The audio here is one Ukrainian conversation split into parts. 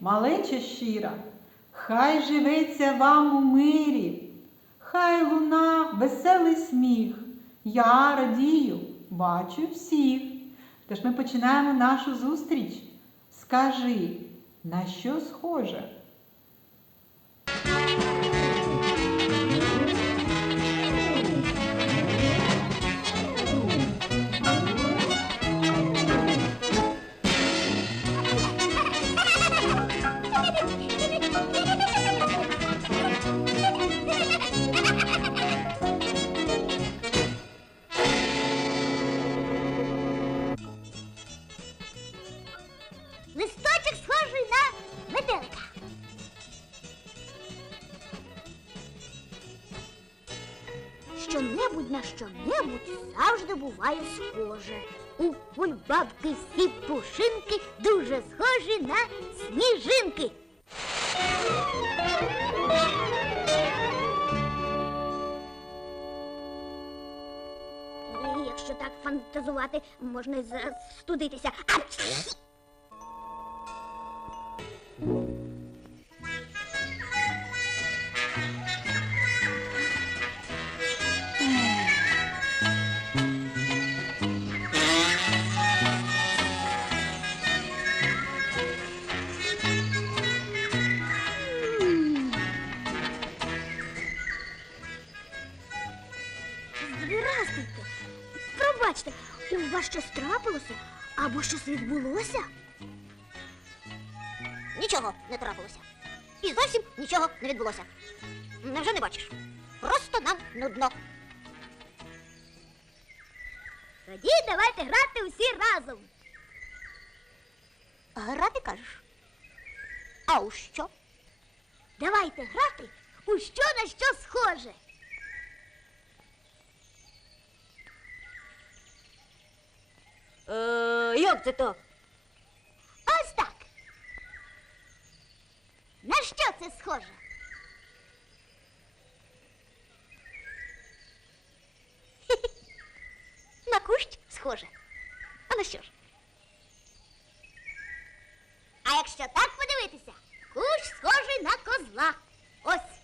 Малеча щира, хай живеться вам у мирі, хай луна веселий сміх. Я радію, бачу всіх. Тож ми починаємо нашу зустріч. Скажи, на що схоже? Що-небудь завжди буває схоже. У кульбабки всі пушинки дуже схожі на сніжинки. І Якщо так фантазувати, можна й застудитися. Ach! Пробачте, у вас щось трапилося або щось відбулося? Нічого не трапилося. І зовсім нічого не відбулося. Невже не бачиш? Просто нам нудно. Тоді давайте грати усі разом. Грати кажеш? А у що? Давайте грати у що на що схоже. Як це так? Ось так. На що це схоже? На кущ схоже. А на що ж? А якщо так подивитися, кущ схожий на козла. Ось.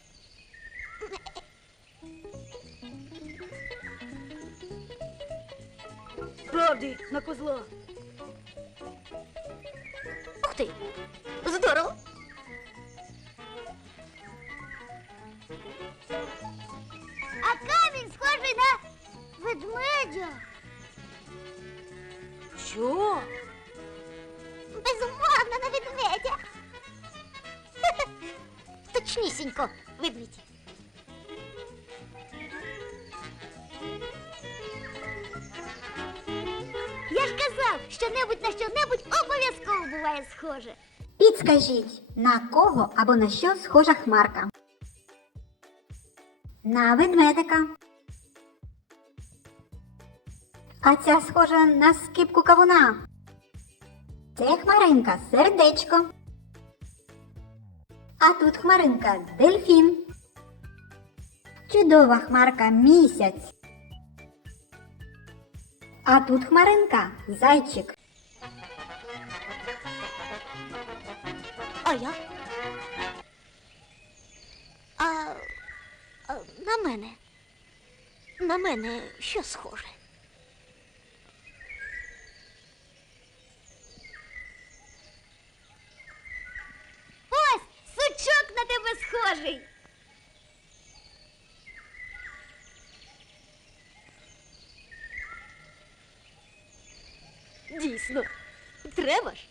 Справді, на козла. Ух! Здорово! А камінь схожий на ведмедя. Що? Безумовно на ведмедя. Точнісінько, ведмідь. Казав, що небудь на що-небудь обов'язково буває схоже. Підскажіть, на кого або на що схожа хмарка? На ведмедика. А ця схожа на скипку кавуна. Це хмаринка сердечко. А тут хмаринка дельфін. Чудова хмарка місяць. А тут хмаринка зайчик. А я? А, а на мене. На мене що схоже? Ось сучок на тебе схожий. Дійсно. Треба ж.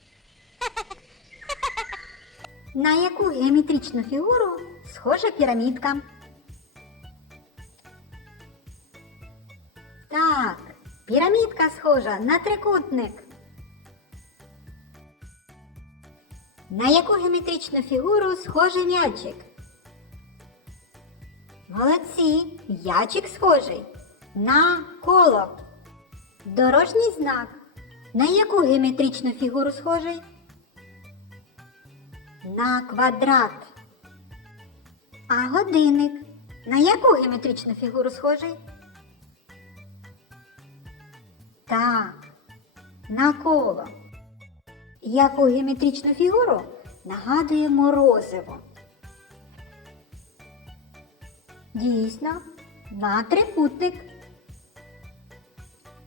На яку геометричну фігуру схожа пірамідка? Так, Пірамідка схожа на трикутник. На яку геометричну фігуру схожий м'ячик? Молодці! М'ячик схожий на коло. Дорожній знак. На яку геометричну фігуру схожий? На квадрат. А годинник. На яку геометричну фігуру схожий? Так, на коло. Яку геометричну фігуру нагадує морозиво? Дійсно, на трикутник.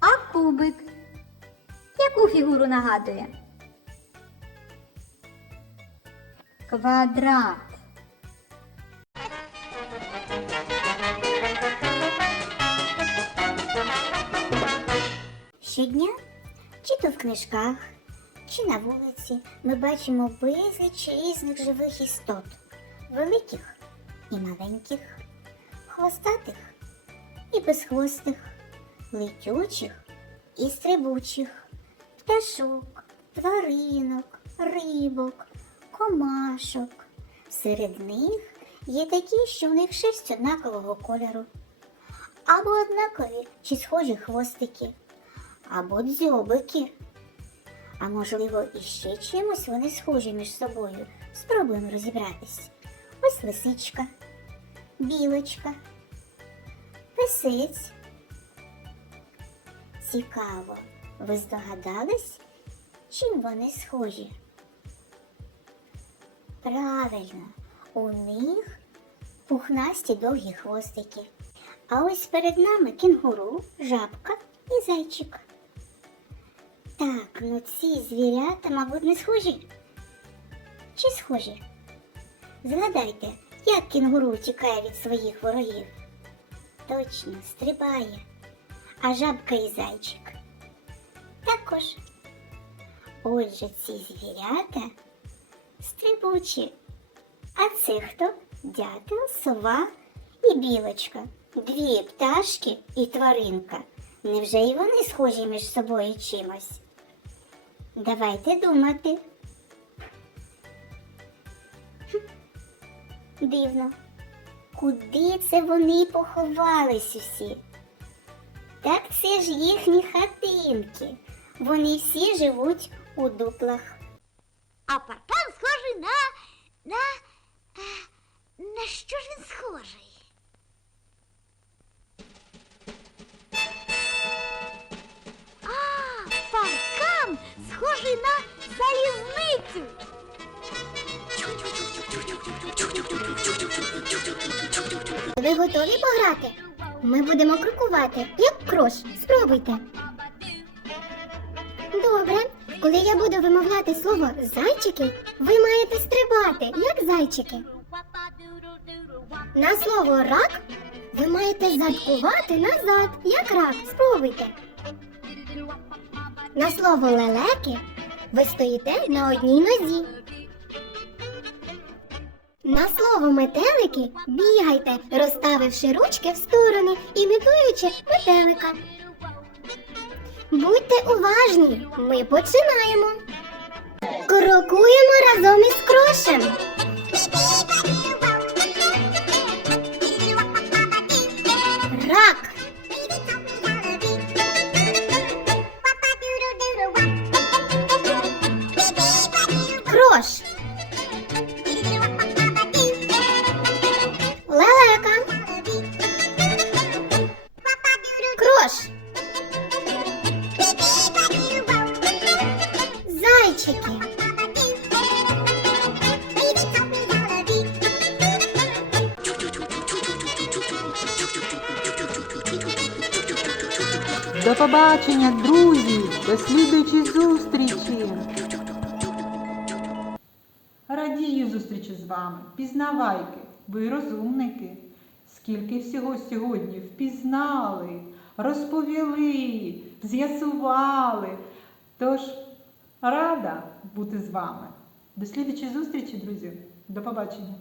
А кубик. Яку фігуру нагадує? Квадрат. Щодня, чи то в книжках, чи на вулиці, ми бачимо безліч різних живих істот, великих і маленьких, хвостатих і безхвостих, летючих і стрибучих, пташок, тваринок, рибок, комашок. Серед них є такі, що в них шерсть однакового кольору, або однакові чи схожі хвостики або дзьобики. А можливо, іще чимось вони схожі між собою. Спробуємо розібратись. Ось лисичка, білочка, песець. Цікаво, ви здогадались, чим вони схожі? Правильно, у них пухнасті довгі хвостики. А ось перед нами кінгуру, жабка і зайчик. Так, ну ці звірята, мабуть, не схожі. Чи схожі? Згадайте, як кінгуру тікає від своїх ворогів. Точно, стрибає. А жабка і зайчик. Також. Отже, ці звірята стрибучі. А це хто? Дятел, сова і білочка. Дві пташки і тваринка. Невже і вони схожі між собою чимось? Давайте думати. Хм, Дивно. Куди це вони поховались усі? Так це ж їхні хатинки. Вони всі живуть у дуплах. А паркан схожий на. на. е, на що ж він схожий? А, паркан схожий на залізницю. Ви готові пограти? Ми будемо крокувати, як крош. Спробуйте. Добре. Коли я буду вимовляти слово зайчики, ви маєте стрибати, як зайчики. На слово рак ви маєте задкувати назад, як рак. Спробуйте. На слово лелеки ви стоїте на одній нозі. На слово метелики бігайте, розставивши ручки в сторони, імітуючи метелика. Будьте уважні, ми починаємо. Крокуємо разом із крошем. До побачення, друзі! До слідуючої зустрічі! Радію зустрічі з вами, пізнавайки, ви розумники. Скільки всього сьогодні впізнали, розповіли, з'ясували. Тож рада бути з вами. До слідуючої зустрічі, друзі. До побачення!